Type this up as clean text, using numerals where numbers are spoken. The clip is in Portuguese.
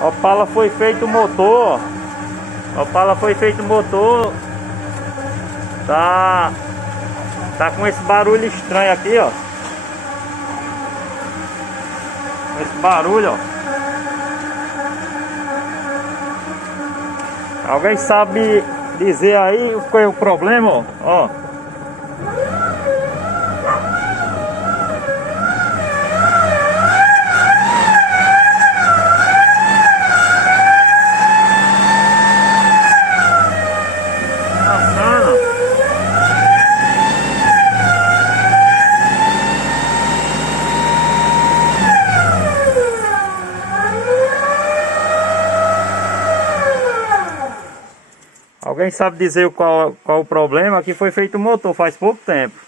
A Opala foi feito o motor. A Opala foi feito o motor. Tá com esse barulho estranho aqui, ó. Esse barulho, ó. Alguém sabe dizer aí qual é o problema, ó? Ó. Alguém sabe dizer qual o problema? Aqui foi feito o motor faz pouco tempo.